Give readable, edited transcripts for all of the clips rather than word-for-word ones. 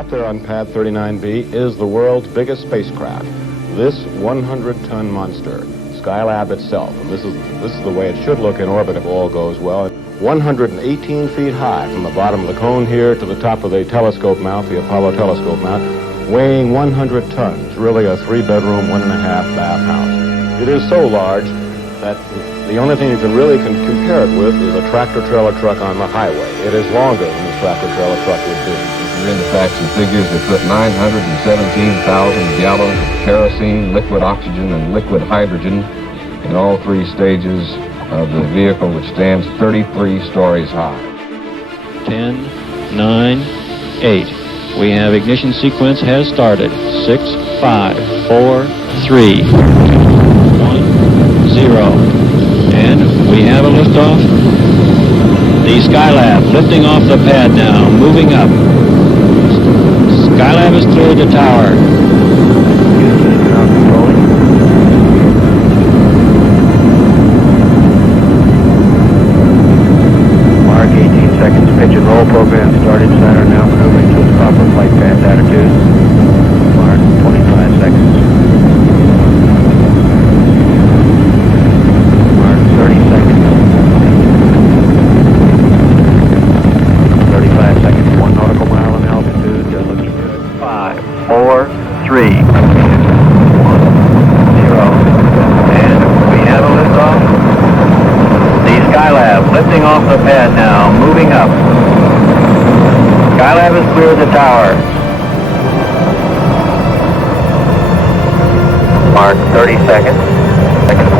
Out there on pad 39B is the world's biggest spacecraft, this 100-ton monster, Skylab itself. And this is the way it should look in orbit if all goes well. 118 feet high from the bottom of the cone here to the top of the telescope mount, the Apollo telescope mount, weighing 100 tons, really a 3-bedroom, 1.5 bath house. It is so large that the only thing you can really compare it with is a tractor-trailer truck on the highway. It is longer than this tractor-trailer truck would be. In the facts and figures, they put 917,000 gallons of kerosene, liquid oxygen, and liquid hydrogen in all 3 stages of the vehicle, which stands 33 stories high. 10, 9, 8. We have ignition sequence has started. 6, 5, 4, 3, 1, 0. And we have a liftoff. The Skylab lifting off the pad now, moving up. Skylab has cleared the tower. Mark, 18 seconds, pitch and roll program started. Saturn now maneuvering to its proper flight path attitude. Mark, 25 seconds. Mark, 30 seconds. 35 seconds, 1 nautical mile in altitude. Looking good. 5, 4, 3, 2, 1, 0. And we have a liftoff. The Skylab lifting off the pad now, moving up. Skylab has cleared the tower. Mark, 30 seconds.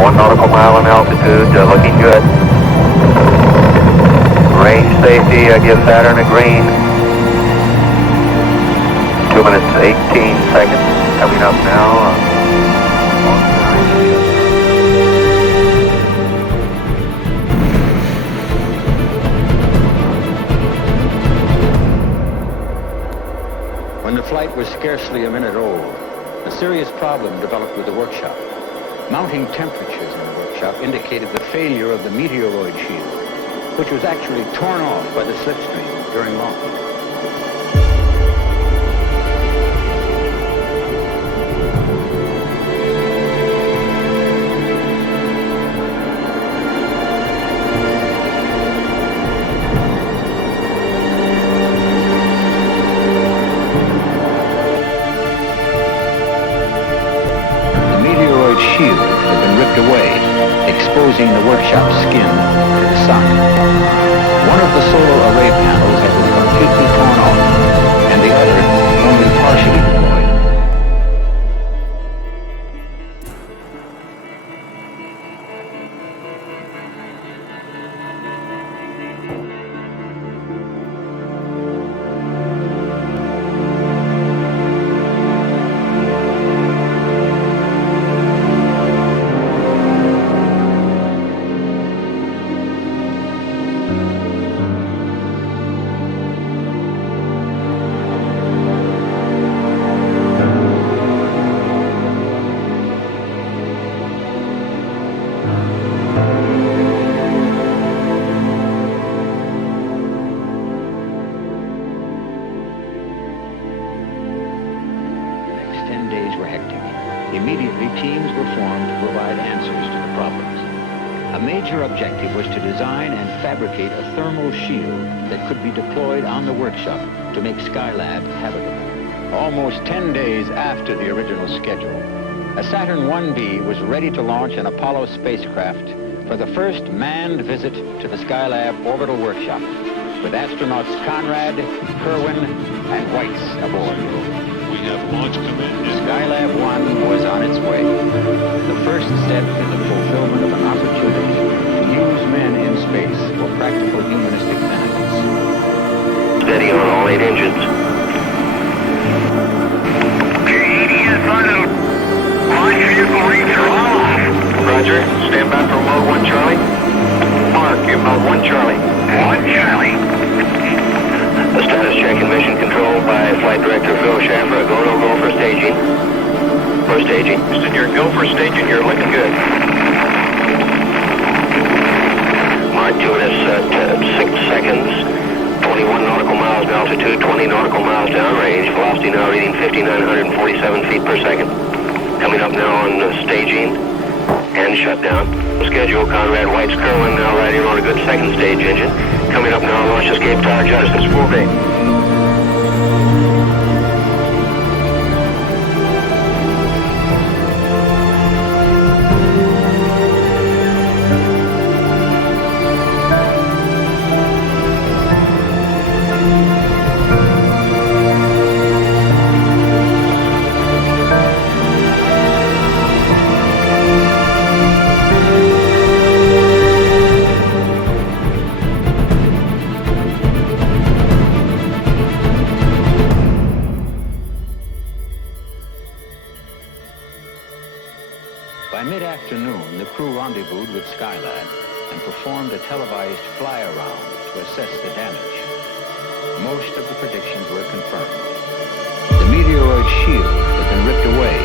1 nautical mile in altitude. Looking good. Range safety, I give Saturn a green. 2 minutes, 18 seconds. Coming up now. When the flight was scarcely a minute old, a serious problem developed with the workshop. Mounting temperatures in the workshop indicated the failure of the meteoroid shield, which was actually torn off by the slipstream during launch. Shield had been ripped away, exposing the workshop skin to the sun. One of the solar array panels had been completely torn off, and the other only partially deployed. Immediately, teams were formed to provide answers to the problems. A major objective was to design and fabricate a thermal shield that could be deployed on the workshop to make Skylab habitable. Almost 10 days after the original schedule, a Saturn 1B was ready to launch an Apollo spacecraft for the first manned visit to the Skylab orbital workshop, with astronauts Conrad, Kerwin, and Weitz aboard. We have launch command. Skylab 1 was on its way. The first step in the fulfillment of an opportunity to use men in space for practical humanistic benefits. Steady on all 8 engines. J-80 on the launch vehicle reach are all off. Roger. Stand by for mode 1 Charlie. Mark, you're mode 1 Charlie. 1 Charlie. The status check and mission control by Flight Director Phil Schaffer. Go, no go for staging. For staging. Houston, you're go for staging. You're looking good. Mark, 2 minutes, 6 seconds. 20 21 nautical miles in altitude, 20 nautical miles downrange. Velocity now reading 5,947 feet per second. Coming up now on staging and shutdown. Schedule, Conrad White's Kerwin now riding on a good second stage engine. Coming up now, launch escape tower adjustments, full day. By mid-afternoon, the crew rendezvoused with Skylab and performed a televised fly-around to assess the damage. Most of the predictions were confirmed. The meteoroid shield had been ripped away,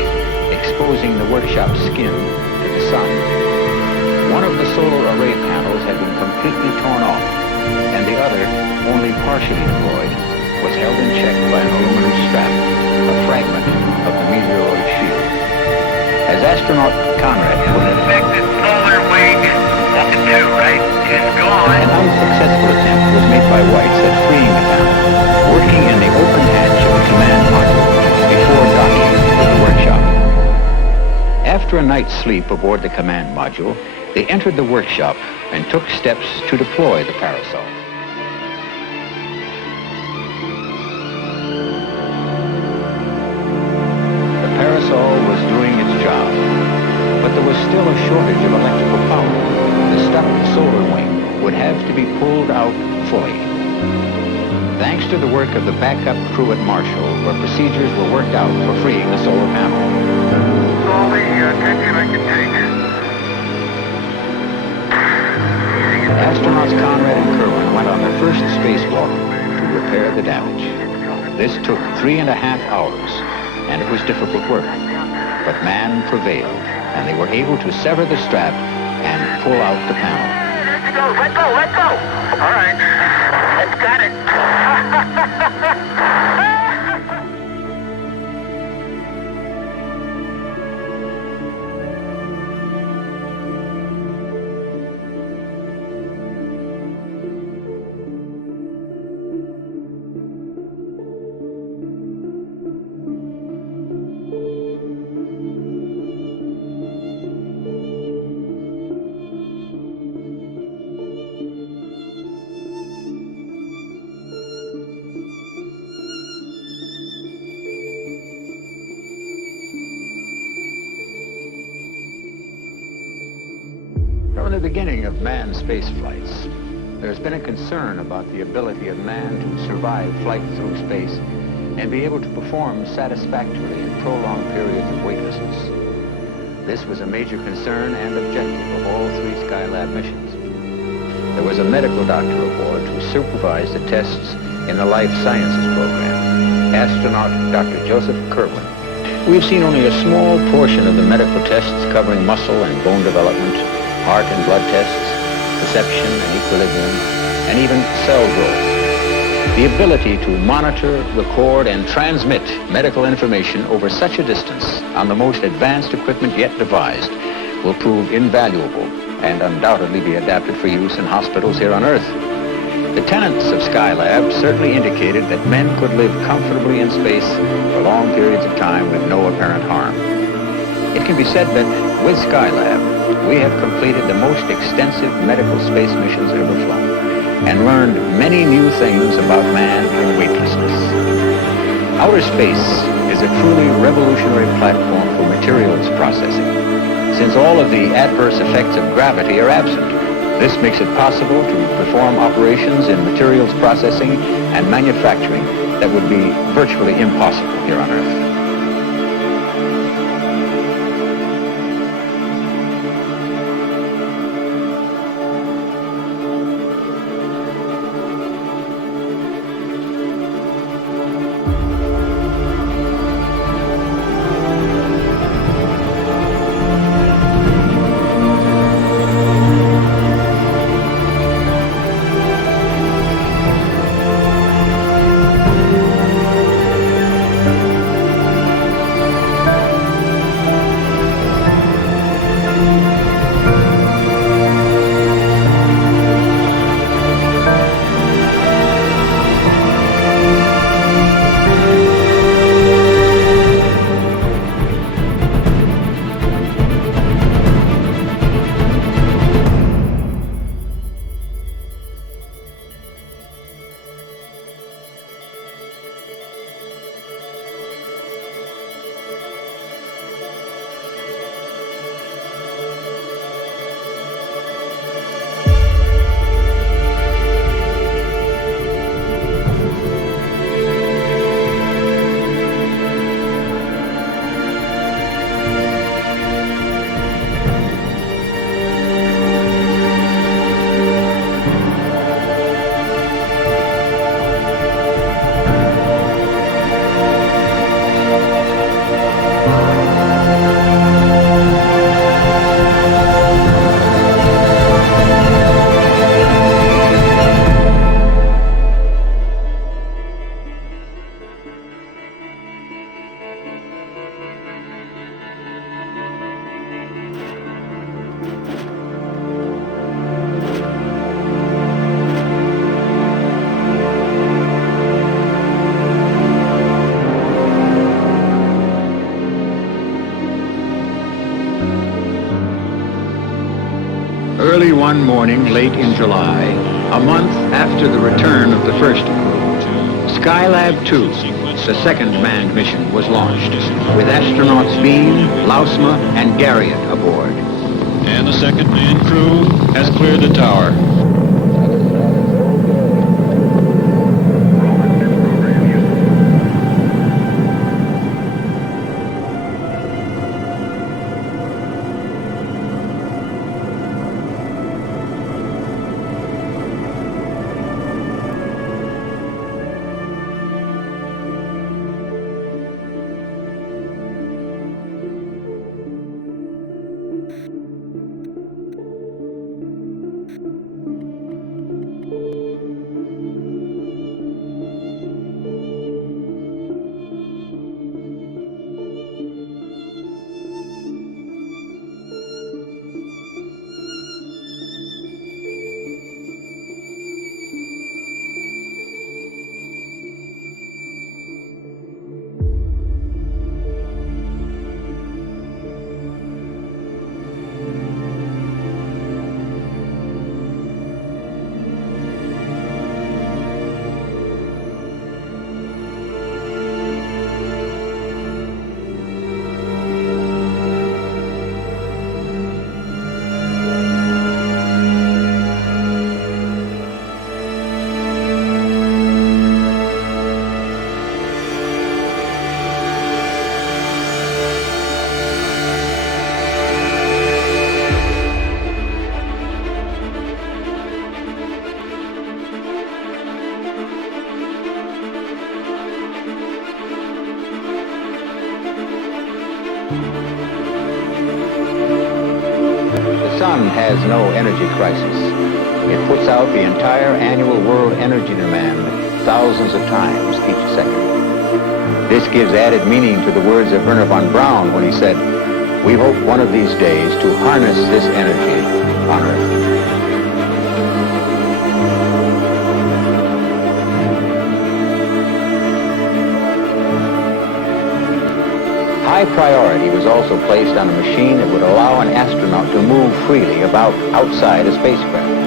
exposing the workshop skin to the sun. One of the solar array panels had been completely torn off, and the other, only partially deployed, was held in check by an aluminum strap, a fragment of the meteoroid shield. As astronaut Conrad put it, Inflicted solar wing, 1-2, right? It's gone. an unsuccessful attempt was made by Whites at freeing the panel, working in the open hatch of the command module before docking with the workshop. After a night's sleep aboard the command module, they entered the workshop and took steps to deploy the parasol. The parasol was doing its job, but there was still a shortage of electrical power. The stuck solar wing would have to be pulled out fully. Thanks to the work of the backup crew at Marshall, where procedures were worked out for freeing the solar panel. All the attention I can take. Astronauts Conrad and Kerwin went on their first spacewalk to repair the damage. This took 3.5 hours, and it was difficult work. But man prevailed, and they were able to sever the strap and pull out the panel. Let go, let go. All right, it's got it. From the beginning of manned space flights, there's been a concern about the ability of man to survive flight through space and be able to perform satisfactorily in prolonged periods of weightlessness. This was a major concern and objective of all 3 Skylab missions. There was a medical doctor aboard who supervised the tests in the Life Sciences program, astronaut Dr. Joseph Kerwin. We've seen only a small portion of the medical tests covering muscle and bone development, heart and blood tests, perception and equilibrium, and even cell growth. The ability to monitor, record, and transmit medical information over such a distance on the most advanced equipment yet devised will prove invaluable and undoubtedly be adapted for use in hospitals here on Earth. The tenants of Skylab certainly indicated that men could live comfortably in space for long periods of time with no apparent harm. It can be said that with Skylab, we have completed the most extensive medical space missions ever flown and learned many new things about man in weightlessness. Outer space is a truly revolutionary platform for materials processing. Since all of the adverse effects of gravity are absent, this makes it possible to perform operations in materials processing and manufacturing that would be virtually impossible here on Earth. Early one morning, late in July, a month after the return of the first crew, Skylab 2, the second manned mission, was launched, with astronauts Bean, Lausma, and Garriott aboard. And the second manned crew has cleared the tower. The sun has no energy crisis. It puts out the entire annual world energy demand thousands of times each second. This gives added meaning to the words of Wernher von Braun when he said, "We hope one of these days to harness this energy on Earth." High priority was also placed on a machine that would allow an astronaut to move freely about outside a spacecraft.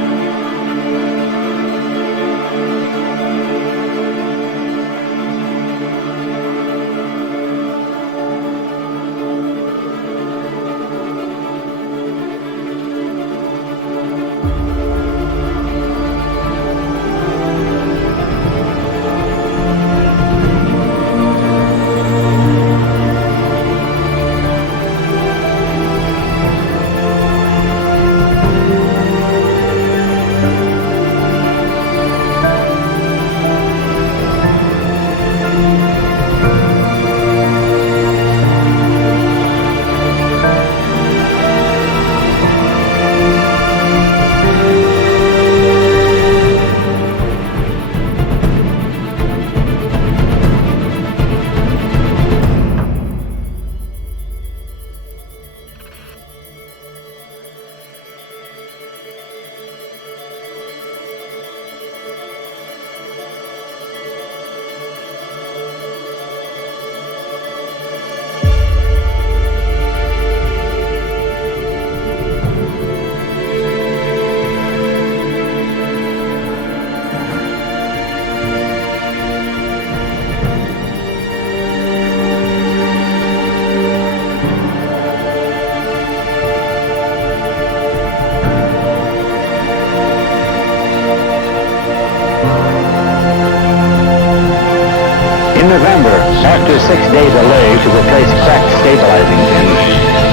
November, after 6 days delay to replace cracked stabilizing pins,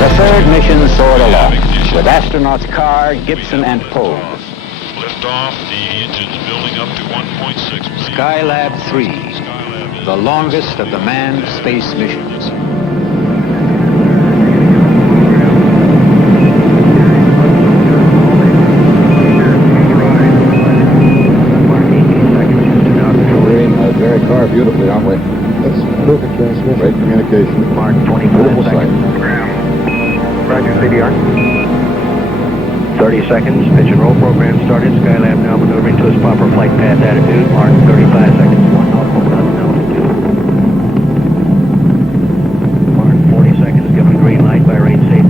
the third mission soared along, with astronauts Carr, Gibson, and Pogue. Lift off, the engine's building up to 1.6. Skylab 3, the longest of the manned space missions. Very car beautifully, aren't we? That's perfect transmission. Great communication. Mark 25 seconds. Roger, CDR. 30 seconds. Pitch and roll program started. Skylab now maneuvering to its proper flight path attitude. Mark 35 seconds. 1 nautical mile altitude. Mark 40 seconds. Given green light by rate safe.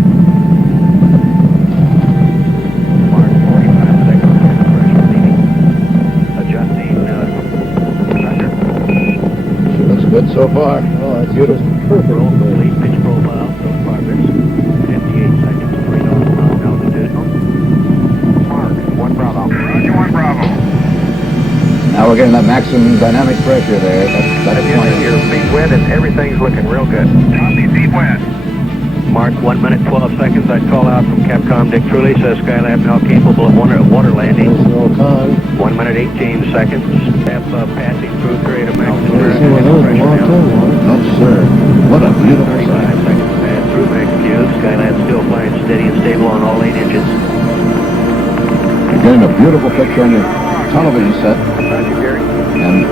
Mark so far. Oh, it's beautiful. Perfect. Roll complete, pitch profile, still progress. 58 seconds, 3 nautical miles altitude. Mark, 1 Bravo. Roger, 1 Bravo. Now we're getting that maximum dynamic pressure there. That's Again, your feet wet and everything's looking real good. Copy, feet wet. Mark, 1 minute, 12 seconds. I'd call out from Capcom. Dick Truly says Skylab now capable of water landing. 1 minute, 18 seconds. Step passing through period of maximum pressure now. No, sir. What a beautiful 35 seconds pass through max cube. Skylab still flying steady and stable on all 8 engines. You're getting a beautiful picture on your television set. Roger, Gary. And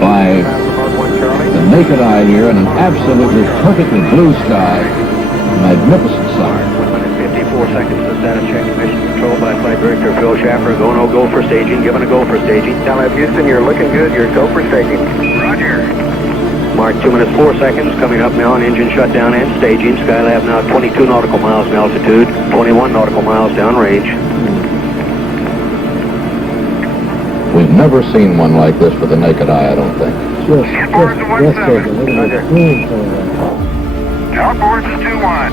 by the naked eye here in an absolutely perfectly blue sky, magnificent sight. 1 minute, 54 seconds to status check. Mission control by Flight Director Phil Schaffer. Go, no go for staging. Given a go for staging. Skylab Houston, you're looking good. You're go for staging. Roger. Mark, 2 minutes, 4 seconds. Coming up now on engine shutdown and staging. Skylab now 22 nautical miles in altitude. 21 nautical miles downrange. We've never seen one like this with the naked eye, I don't think. Inboards is 17. Outboards is 21.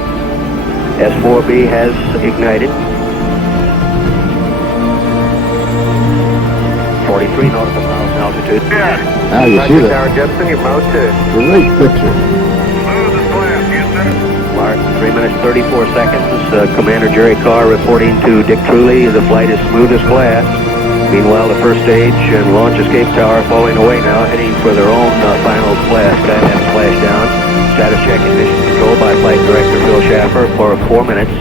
S4B has ignited. 43 nautical miles in altitude. Yeah. Now you see that. Tower Jepson, you're mode 2. Great picture. Smooth as glass, Houston. Mark, 3 minutes, 34 seconds. Commander Jerry Carr reporting to Dick Truly. The flight is smooth as glass. Meanwhile, the first stage and launch escape tower falling away now, heading for their own final splash. Skylab splashdown. Status check and mission control by Flight Director Phil Schaffer for 4 minutes.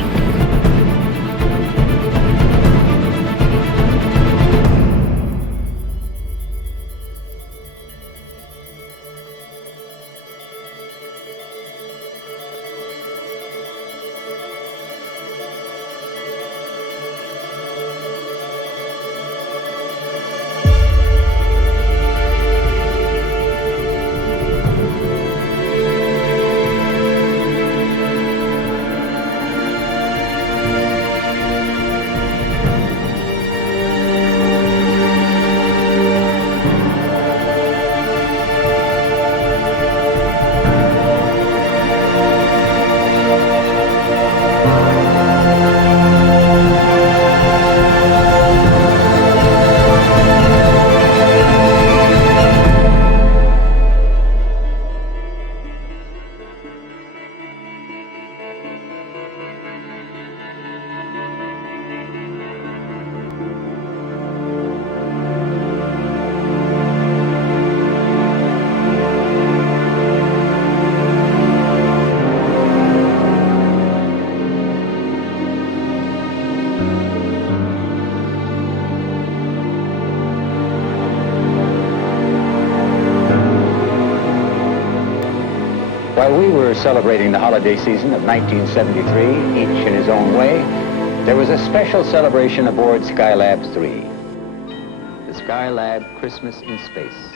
While we were celebrating the holiday season of 1973, each in his own way, there was a special celebration aboard Skylab 3. The Skylab Christmas in Space.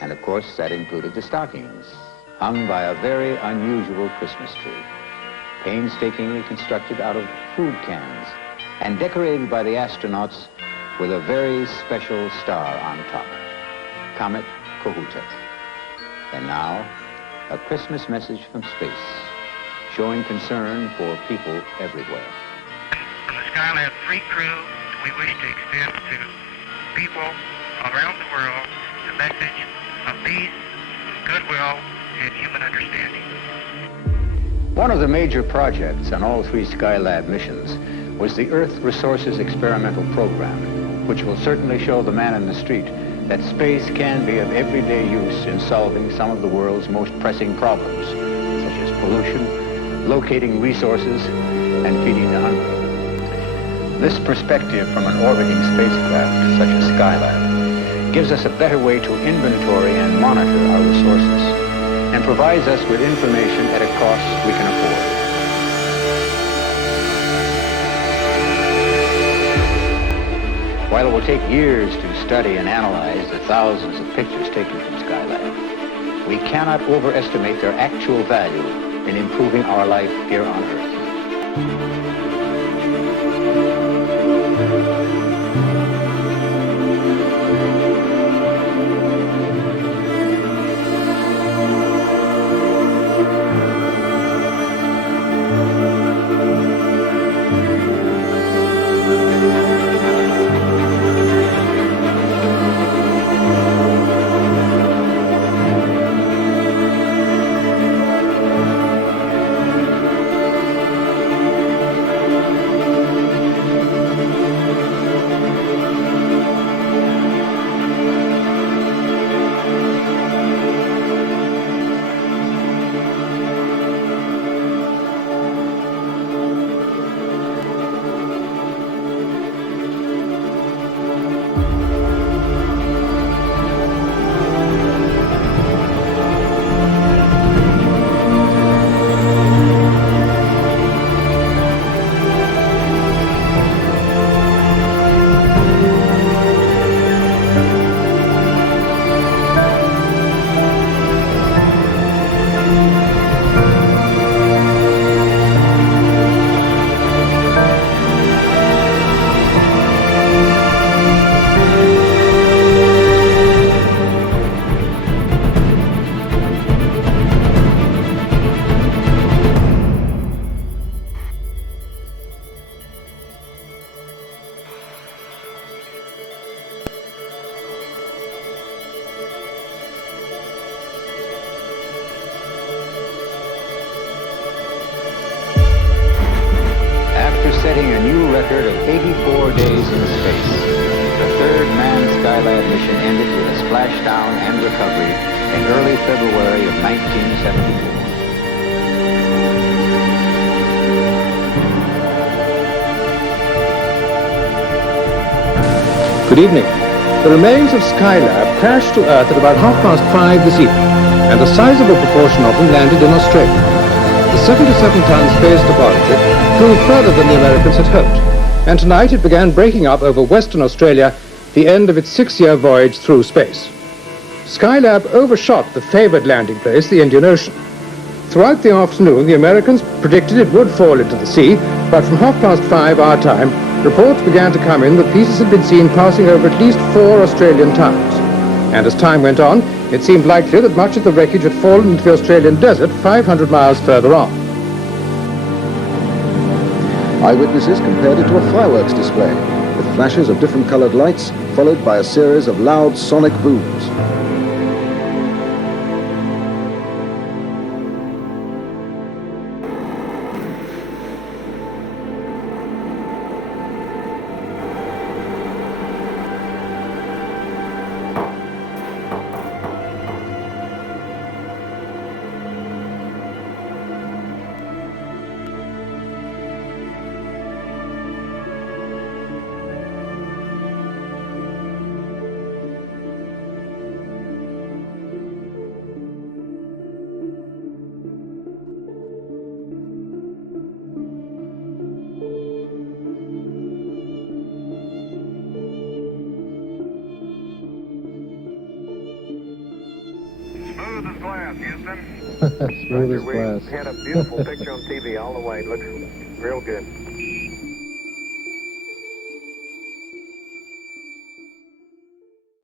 And of course, that included the stockings, hung by a very unusual Christmas tree, painstakingly constructed out of food cans and decorated by the astronauts with a very special star on top, Comet Kohoutek. And now, a Christmas message from space, showing concern for people everywhere. From the Skylab 3 crew, we wish to extend to people around the world the message of peace, goodwill, and human understanding. One of the major projects on all 3 Skylab missions was the Earth Resources Experimental Program, which will certainly show the man in the street that space can be of everyday use in solving some of the world's most pressing problems, such as pollution, locating resources, and feeding the hungry. This perspective from an orbiting spacecraft, such as Skylab, gives us a better way to inventory and monitor our resources, and provides us with information at a cost we can afford. While it will take years to study and analyze the thousands of pictures taken from Skylab, we cannot overestimate their actual value in improving our life here on Earth. record of 84 days in space. The third manned Skylab mission ended with a splashdown and recovery in early February of 1974. Good evening. The remains of Skylab crashed to Earth at about 5:30 this evening, and a sizable proportion of them landed in Australia. The 77-ton space laboratory flew further than the Americans had hoped, and tonight it began breaking up over Western Australia, the end of its 6-year voyage through space. Skylab overshot the favored landing place, the Indian Ocean. Throughout the afternoon, the Americans predicted it would fall into the sea, but from 5:30 our time, reports began to come in that pieces had been seen passing over at least 4 Australian towns. And as time went on, it seemed likely that much of the wreckage had fallen into the Australian desert 500 miles further on. Eyewitnesses compared it to a fireworks display, with flashes of different colored lights, followed by a series of loud sonic booms. Smooth as glass, Houston. Smooth as glass. We had a beautiful picture on TV all the way. Looks real good.